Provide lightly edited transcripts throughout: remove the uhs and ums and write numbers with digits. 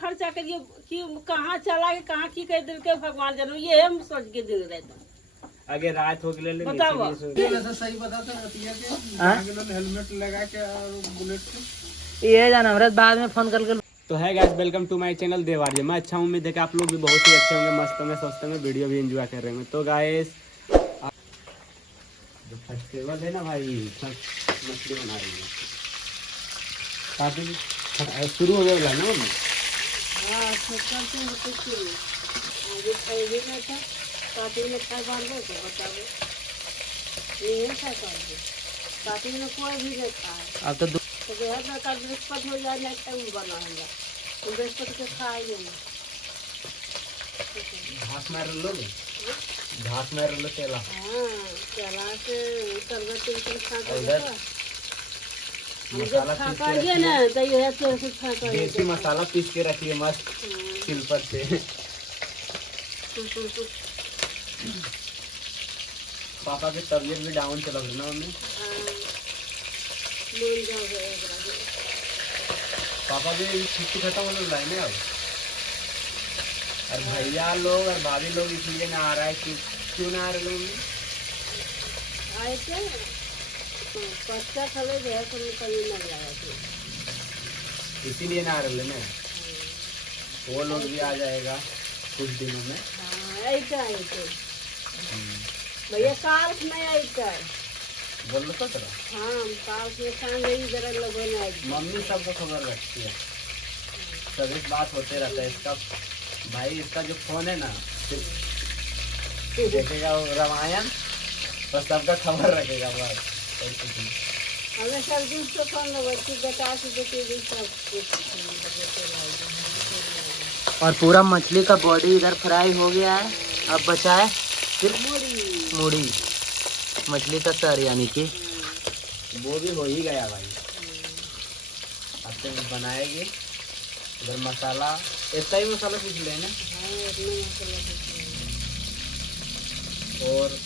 खर्चा करिए कि कहाँ चला के कहाँ की कर दिल के भगवान जरूर ये हम सोच के दिल रहता आगे रात हो गए बताओ सही बताते हेलमेट लगा के और बुलेट ये जान हमरा बाद में फोन कर तो है guys, welcome to my channel Devarya. मैं अच्छा हूँ, उम्मीद है कि आप लोग भी बहुत ही अच्छे होंगे, मस्त होंगे, स्वस्थ होंगे, वीडियो भी एंजॉय कर रहे होंगे। तो गाइस जो फेस्टिवल है ना भाई, मछली बना रही है, काफी शुरू हो गया ना मम्मी। हाँ छोटा से होते शुरू आगे खाएंगे ना था काटे में खाए बार गए तो बताओ ये है क्या कर दे काटे में कोई भी नहीं खाए अब तो तो गया ना कल बृहस्पति हो जाए नेक्स्ट टाइम बनाएंगे तो बृहस्पति के खाएंगे नहीं घास मार लो, घास मार लो तेला। हाँ चला से शरबत के खा उधर मसाला खा पीस कर के गए ना तो ये है तो खा कर देसी मसाला पीस के रखिए मस्त सिलपर से। पापा की तबीयत भी डाउन चल रही ना मम्मी। पापा भी छुट्टी खत्म होने वाला है ना अब, और भैया लोग और भाभी लोग इसलिए ना आ रहा है कि क्यों ना आ रहे लोग आए थे पच्चा खड़े गए तो कहीं लग जाएगा इसीलिए ना आ रहे ना, वो लोग भी आ जाएगा कुछ दिनों में। हाँ ऐसा है तो भैया काल नहीं ऐसा बोल लो तो तरह हाँ काल में शाम गई जरा लोगों ने मम्मी सबको खबर रखती है, सभी बात होते रहता है इसका। भाई इसका जो फोन है ना सिर्फ देखेगा वो रामायण, बस सबका खबर रखेगा बस। हमें सब दिन तो फोन लगा कि बेटा से बेटे भी सब और पूरा मछली का बॉडी इधर फ्राई हो गया है। अब बचा है सिर्फ मूड़ी, मछली का सर यानी कि वो भी हो ही गया भाई। अब से बनाएगी उधर मसाला, ऐसा ही मसाला पीस लेना। और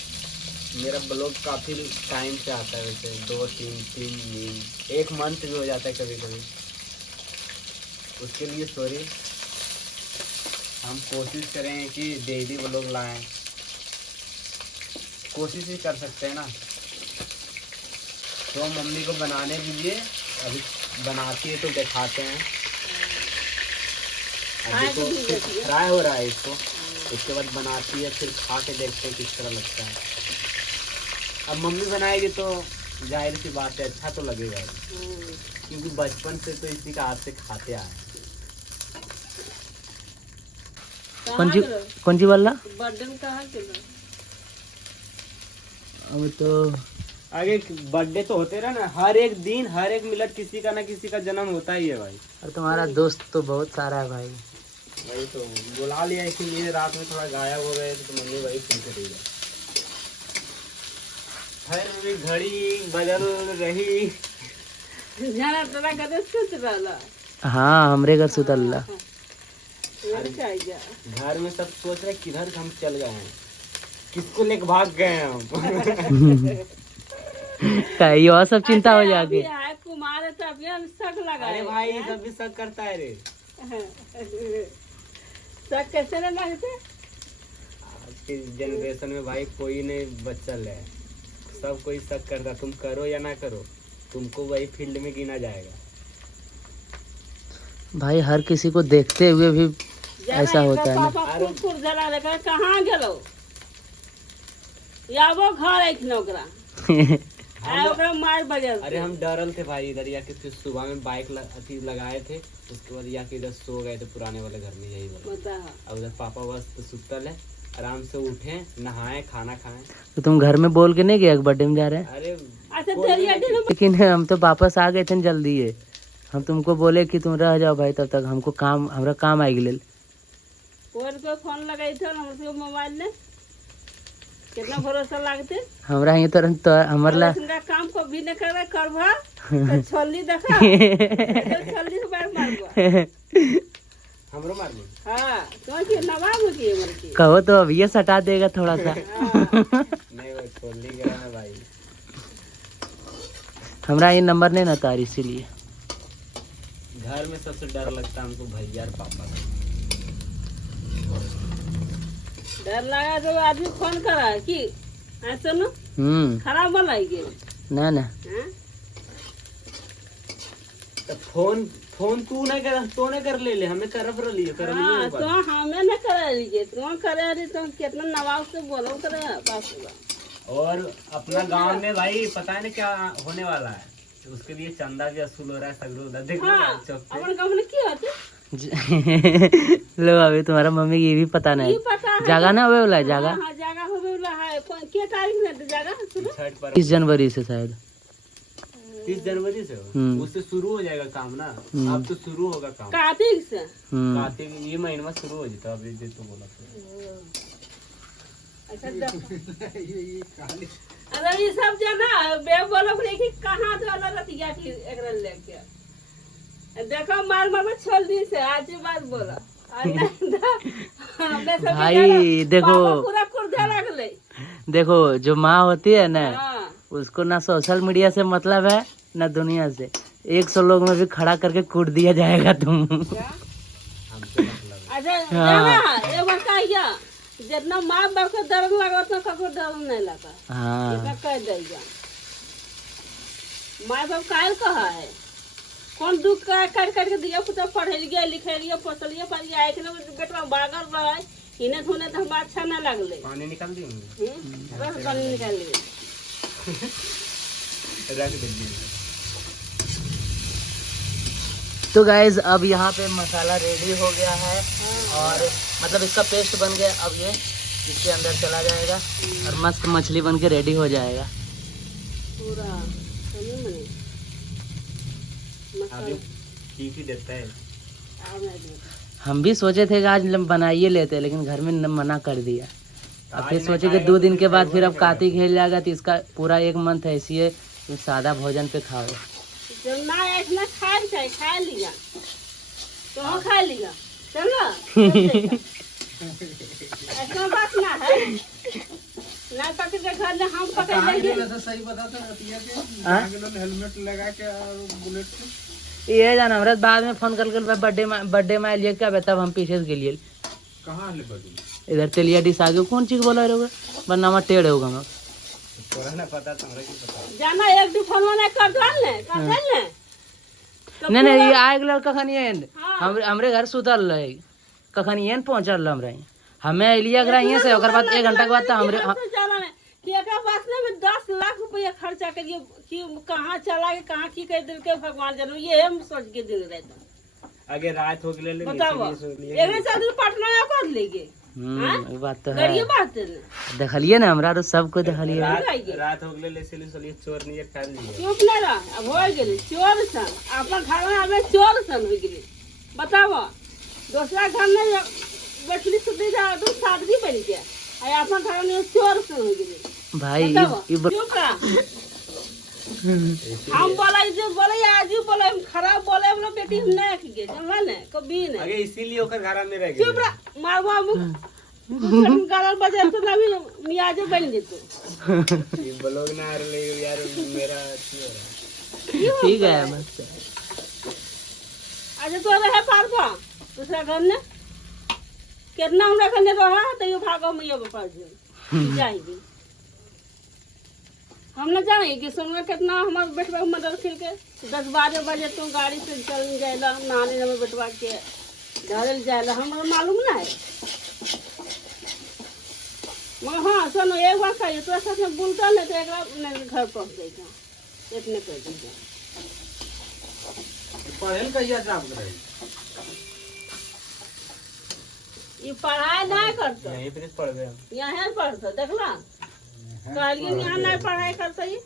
मेरा ब्लॉग काफ़ी टाइम से आता है, वैसे 2-3 एक मंथ भी हो जाता है कभी कभी, उसके लिए सॉरी। हम कोशिश करेंगे कि डेली ब्लॉग लाएं, कोशिश ही कर सकते हैं ना। तो मम्मी को बनाने दीजिए, अभी बनाती है तो दिखाते हैं। अभी तो फ्राई हो रहा है इसको, उसके बाद बनाती है, फिर खा के देखते हैं किस तरह लगता है। अब मम्मी बनाएगी तो जाहिर सी बात है अच्छा तो लगेगा, क्योंकि बचपन से तो इसी का हाथ से खाते आए। कौन सी वाला बर्डन कहाँ के अब तो आगे बर्थडे तो होते रहे ना, हर एक दिन हर एक मिनट किसी का ना किसी का जन्म होता ही है भाई। और तुम्हारा दोस्त तो बहुत सारा है भाई। वही तो बुला लिया, इसीलिए रात में थोड़ा गायब हो गए तो मम्मी वही सुन के रही। हर घड़ी बदल रही जाना तोरा कदे सुत रहला। हाँ हमरे घर सुतल्ला। घर में सब सोच रहे किधर हम चल गए हैं, किसको लेके भाग गए हैं हम। ये और सब चिंता हो जाती है। कुमार है तो अभी हम शक लगा। अरे भाई सब भी शक करता है रे। शक कैसे ना लगते? आज के जनरेशन में भाई कोई नहीं बचल है, सब कोई शक करता। तुम करो या ना करो, तुमको वही फील्ड में गिना जाएगा भाई। हर किसी को देखते हुए भी ऐसा होता है ना। कहाँ गेलो या वो घर एक नौकरा ओकरा मार बजल। अरे हम डरल थे भाई इधर, या कि फिर सुबह में बाइक अथी लगाए थे, उसके बाद या कि इधर सो गए थे पुराने वाले घर में, यही वाला। अब उधर पापा बस तो सुतल है, आराम से उठे, नहाए, खाना खाएं। तो तुम घर में बोल के नहीं गए बर्थडे में जा रहे हैं? अरे लेकिन हम तो वापस आ गए थे जल्दी है। हम तुमको बोले कि तुम रह जाओ भाई, तब तक हमको काम, हमरा काम आई गेल। फोन लगाई थे मोबाइल में, कितना भरोसा लागते हमरा ये तुरंत हमरला काम को भी नहीं कर करवा तो छोली देखा तो छोली से बार मारबा हमरो मारबो। हां तो कि नवाब की उम्र की कहो तो अब ये सटा देगा थोड़ा सा। नहीं वो छोली गया ना भाई, हमरा ये नंबर नहीं ना तार, इसीलिए घर में सबसे डर लगता है हमको भैया और पापा का। डर लगा तो आदमी फोन करा कि सुनो खराब बनाएगी ना ना हैं? तो फोन तू नहीं कर ले हमें करब रही कर हाँ तो हमें न करा लीजिए तुम करे रही तो कितना नवाब से बोलो करे बापूगा। और अपना गांव में भाई पता नहीं क्या होने वाला है, तो उसके लिए चंदा भी वसूल हो रहा है सगरो उधर देख हाँ चौक पे। अपन गाँव में क्या होते लो अभी तुम्हारा मम्मी की ये भी पता नहीं ये पता है जागा ना हुए वाला है जागा हाँ जागा हो गया है क्या तारीख में जागा सुनो छठ पर 30 जनवरी से शायद 30 जनवरी से उससे शुरू हो जाएगा काम ना। अब तो शुरू होगा काम कार्तिक से कार्तिक ये महीना शुरू हो जाता अभी जो तो बोला अच्छा ये काली अरे ये सब जना बे बोलो कि कहाँ तो अलग रतिया की एकरा लेके देखो मार मार में छोड़ दी से आज ही बात बोला भाई देखो पूरा कुर्दा लग ले देखो जो माँ होती है ना हाँ उसको ना सोशल मीडिया से मतलब है ना दुनिया से। 100 लोग में भी खड़ा करके कूट दिया जाएगा तुम। क्या? हमसे मतलब अच्छा जाना ये बताइए जितना माँ बाप को दर्द लगा उतना कको दर्द नहीं लगा हाँ इतना कह देगा माँ बाप कायल कहा है कौन दुख कर के दिया पुता पढ़े लिया लिखे लिया पोसलिए पर आए के बेटा बागर रहे इन्हें धोने तो हम अच्छा ना लगले पानी निकाल देंगे बस पानी निकाल लिए रख देंगे। तो गाइज अब यहाँ पे मसाला रेडी हो गया है और मतलब इसका पेस्ट बन गया। अब ये इसके अंदर चला जाएगा और मस्त मछली बन के रेडी हो जाएगा पूरा अभी ठीक ही देता है। हम भी सोचे थे कि आज बनाइए लेते लेकिन घर में मना कर दिया। अब फिर सोचे कि 2 दिन के बाद फिर अब कार्तिक खेल जाएगा तो इसका पूरा 1 मंथ ऐसी है तो सादा भोजन पे खाओ। जब ना ऐसा खा लिया तो खा लिया चलो ऐसा बात ना है ना पकड़ के घर में हम पकड़ लेंगे वैसे सही बताते हैं रतिया के हेलमेट लगा के और बुलेट से ये जाना हमारे बाद में फोन कर बर्थडे में लिए क्या तब हम पीछे से लिए कहाँ है बड़ी इधर तेलिया डिस आगे कौन चीज बोला रहोगे वरना टेढ़ होगा हम तोरा ना पता तुम्हारा की पता जाना एक दो फोन में कर डाल ले नहीं ये आए गल कखन ये हाँ। हमरे घर सुतल रहे कखन ये पहुंचल हमरा हमें लिया यहाँ से ओकर बाद 1 घंटा के बाद तो हमरे में 10 लाख रुपया खर्चा करिए कि कहाँ चला के कहाँ की कर दिल के भगवान जानो ये हम सोच के दिन रहता आगे रात हो गई बताओ एक साथ पटना कर लेंगे ये बात तो है गड़िए बात है ना देखलिए ना हमरा सबको देखलिए रात हो गई ले चोर नहीं कर लिए चुप नहीं रह अब हो गए चोर सन अपन घर में हमें चोर सन हो गए बताओ दूसरा घर में बैठली सुधी जा तो सादगी बन गया आ अपन घर में चोर सन हो गए भाई चुप रह हम बोला जो बोले आज बोले हम खराब बोले हम लोग बेटी हम नहीं की गए जानला ने कभी नहीं आगे इसीलिए ओकर घर में रह गए चुप रह मारवा मुख गाल बजे तो ना भी मियाज बन जेतो ये ब्लॉग ना आ रहे यार मेरा अच्छी हो रहा ठीक है मस्त आज तो रहे पारपा दूसरा घर ने कितना हमरा खने रहा तो ये भागो में ये बता दे जाएगी हम न जाने कि सुन कितना हमारे बेटवा मदद खेल के 10-12 बजे तो गाड़ी से चल जाएगा नहाने में बेटवा के धरल जाएगा हमारा मालूम ना है मगर हाँ सुनो एक बार कहिए तो साथ में बोलता नहीं तो एक घर पहुँच जाएगा इतने कर देगा पढ़ेल कहिया से आप करे ये पढ़ाई नहीं करता यहीं पे पढ़ गए यहाँ पढ़ता देखला कहलिए यहाँ नहीं पढ़ाई करता ही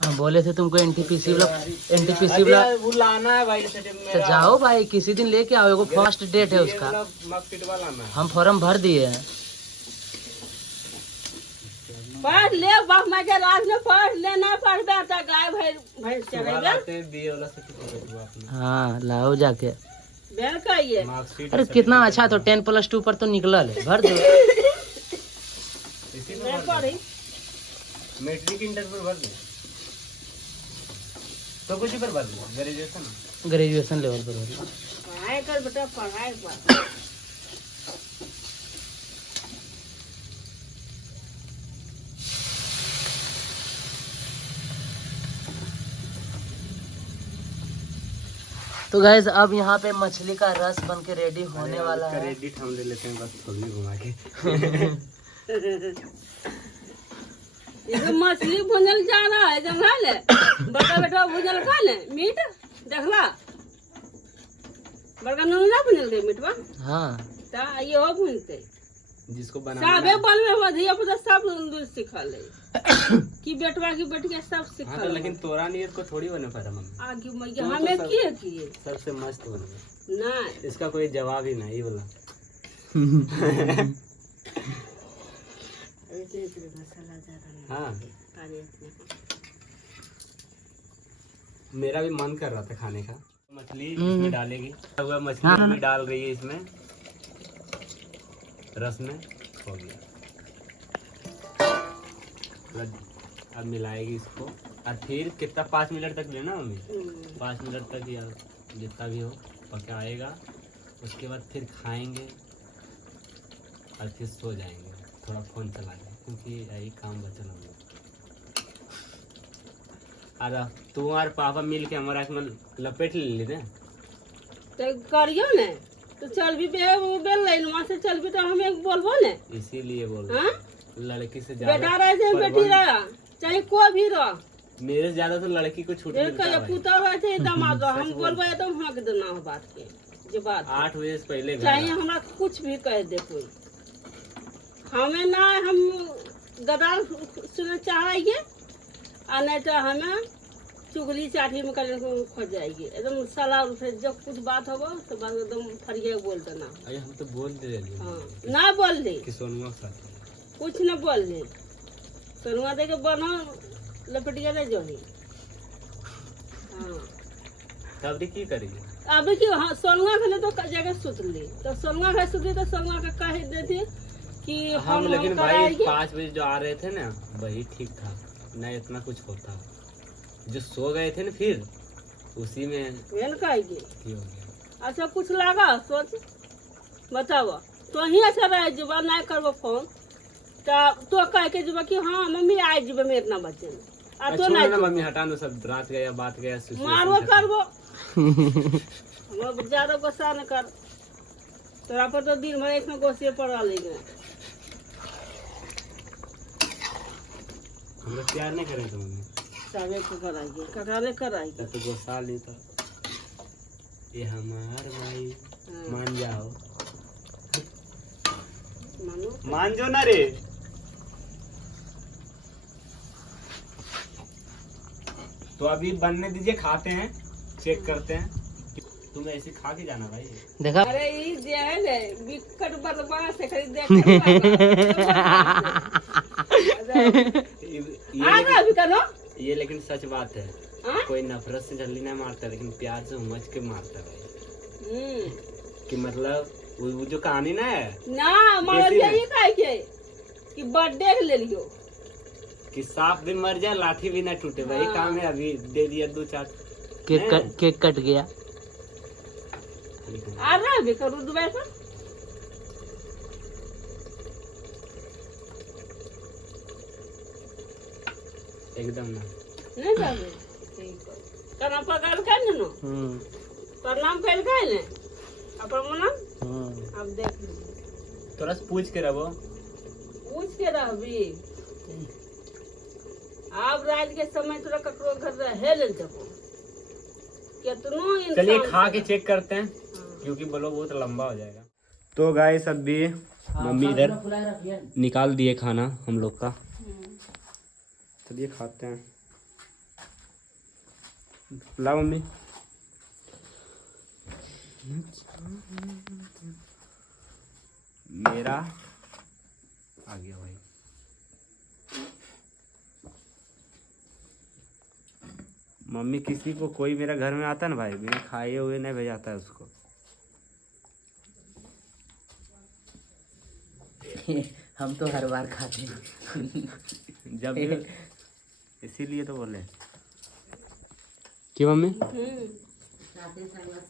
हम बोले थे तुमको एनटीपीसी वाला वो लाना है भाई तो जाओ भाई किसी दिन लेके आओ एगो फर्स्ट डेट है उसका मार्कशीट वाला ना हम फॉर्म भर दिए हैं पढ़ ले बाप मजा रात में पढ़ ले ना पढ़ता तो गाय भैंस चढ़ेगा दिए वाला सर्टिफिकेट आपने हाँ लाओ जाके बेल का ये मार्कशीट अरे कितना अच्छा तो 10+2 पर तो निकला है भर दो इसी मैं पढ़ी मैट्रिक इंटर पर भर दे तो कुछ पर बदल ग्रेजुएशन ग्रेजुएशन लेवल पर होगा। पढ़ाई कर बेटा, पढ़ाई कर। तो गाइस अब यहाँ पे मछली का रस बन के रेडी होने वाला है। रेडी हम ले लेते हैं बस थोड़ी घुमा के। ये तो मछली भुजल जाना है जंगल है। बड़ा बेटा भुजल खा ले मीट देखला। बड़का नूना भुजल दे मीटवा। हाँ ता ये हो भुनते जिसको बनाना साबे बल में वधिया पता सब दूर सिखा ले। कि बेटवा की बेटिया सब सिखा। हाँ तो लेकिन तोरा नियत को थोड़ी बने पारा मम्मी। आगे मैया हमें किए किए सबसे मस्त बन गया। ना इसका कोई जवाब ही नहीं बोला। मसाला ज्यादा हाँ नहीं। मेरा भी मन कर रहा था खाने का। मछली इसमें डालेगी, हुआ मछली भी डाल रही है इसमें रस में। हो गया, अब मिलाएगी इसको और फिर कितना 5 मिनट तक लेना मम्मी। 5 मिनट तक या जितना भी हो पकाएगा। उसके बाद फिर खाएंगे और फिर सो जाएंगे। थोड़ा फोन चला जाए क्योंकि यही काम बचल हम लोग। अरे तू और पापा मिल के हमारा में लपेट ले ना तो करियो ने तो चल भी बेल लाइन वहां से चल भी तो हमें बोलबो ने। इसीलिए बोल हाँ? लड़की से बेटा ज्यादा रहे थे बेटी रहा चाहे कोई भी रह। मेरे से ज्यादा तो लड़की को छूट मिलता है भाई। पुता रहे थे दामाद हम बोलबो एकदम हक देना हो बात के जो बात 8 बजे से पहले चाहे हमरा कुछ भी कह दे कोई। हमें ना हम गदार सुनना चाहिए और नहीं तो हमें चुगली चाटी में कर खो जाएगी एकदम सलाह से। जब कुछ बात होगा तो बात एकदम फरिया बोल देना। अरे हम तो बोल दे रहे हाँ ना बोल दे कि सोनुआ के साथ कुछ न बोल दे। सोनुआ दे के बनो लपटिया दे जो ही। हाँ तब की करेगी अभी की हाँ सोनुआ के तो जगह सुत ली तो सोनुआ के सुत ली तो सोनुआ के कह देती कि हम लेकिन भाई 5 बजे जो आ रहे थे ना वही ठीक था ना। इतना कुछ होता जो सो गए थे ना फिर उसी में कहेगी। की हो गया। अच्छा कुछ लगा सोच बताओ तो ही अच्छा रहे जब नहीं करबो फोन तो कह के जब कि हाँ मम्मी आज जब में इतना बच्चे में आ तो छोड़ नहीं ना मम्मी हटा दो सब रात गया बात गया मारबो करबो। हम ज्यादा गुस्सा न कर तोरा पर तो दिन भर इसमें गुस्से पड़ा लेंगे। हम लोग प्यार नहीं करें तो मम्मी सबे को कराइए ककाले कराइए तब तो गुस्सा ली तो ये हमार भाई मान जाओ मानो मान जो ना रे। तो अभी बनने दीजिए खाते हैं चेक करते हैं। तुम ऐसे खा के जाना भाई। देखा अरे ये जे है ने बिकट बदमाश है खरीद देख अभी करो ये लेकिन सच बात है। हाँ? कोई नफरत से जल्दी नहीं मारता लेकिन प्यार से समझ के मारता है भाई। कि मतलब वो जो कहानी ना है ना मार ये काहे के कि बर्थडे ले लियो कि सांप भी मर जाए लाठी भी ना टूटे वही काम है। अभी दे दिया 2-4 केक कट गया। आ रहा है करो दुबई से एकदम ना नहीं जावे करना पकड़ कर नो प्रणाम कर के ने अपन मना अब देख थोड़ा सा पूछ के रहो पूछ के रहबी। अब रात के समय तोरा ककरो घर रहे ले जबो कितनो इंसान। चलिए खा के चेक करते हैं क्योंकि ब्लॉग बहुत लंबा हो जाएगा। तो गाइस अब भी मम्मी इधर निकाल दिए खाना हम लोग का। चलिए खाते हैं। ला मम्मी मेरा आ गया भाई। मम्मी किसी को कोई मेरा घर में आता ना भाई बिना खाए हुए नहीं भेजाता है उसको। हम तो हर बार खाते हैं जब भी इसीलिए तो बोले की मम्मी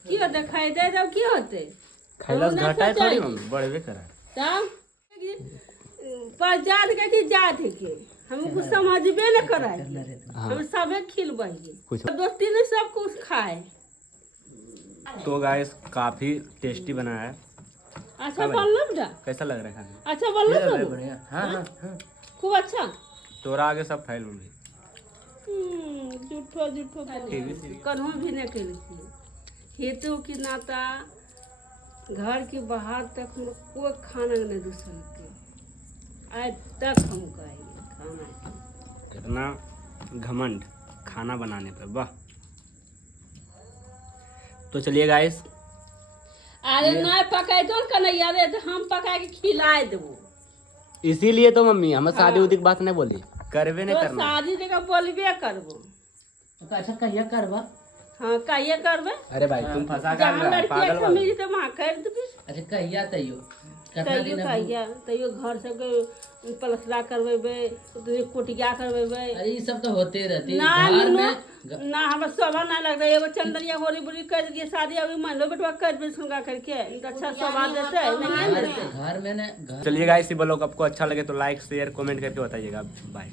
की होते खाई दे जब की होते खैलस घाटा है थोड़ी मम्मी बढ़वे करा तब पर जात के जात के हमको समझबे न कराई हम सबे खिलवाइए कुछ दोस्ती ने सब कुछ खाए। तो गाइस काफी टेस्टी बनाया है। अच्छा बनलो बेटा, कैसा लग रहा है खाने? अच्छा बनलो बढ़िया। हाँ हाँ हाँ। खूब अच्छा। तोरा आगे सब फैल होंगे। झूठो झूठो कन्हों भी नहीं करी हेतु की नाता घर के बाहर तक हम कोई खाना नहीं दूसरे के आज तक हम खाएंगे खाना। इतना घमंड खाना बनाने पे, वाह। तो चलिए गाइस, अरे ना पकाए तो कन्हैया रे तो हम पका के खिलाए देबो। इसीलिए तो मम्मी हम शादी उदी की बात नहीं बोली, करवे नहीं तो करना। शादी जगह बोलबे करबो। अच्छा कहिया करवा? हाँ कहिए करबे। अरे भाई तुम फंसा जहाँ कर लड़की पागल अच्छा मिली तो वहाँ कर देबे। अच्छा कहिया तैयो तैयो कहिया तैयो घर से के पलसरा करबेबे तो कोटिया करबेबे। अरे ये सब तो होते रहती ना घर मीनू, में। ना हमरा शोभा ना लगता एगो चंदनिया होरी बुरी कर दिए शादी अभी मानो बेटवा कर दे सुनगा करके इनका अच्छा शोभा देते नहीं देते घर में ना चलिए गाइस, ये ब्लॉग आपको अच्छा लगे तो लाइक शेयर कमेंट करके बताइएगा। बाय।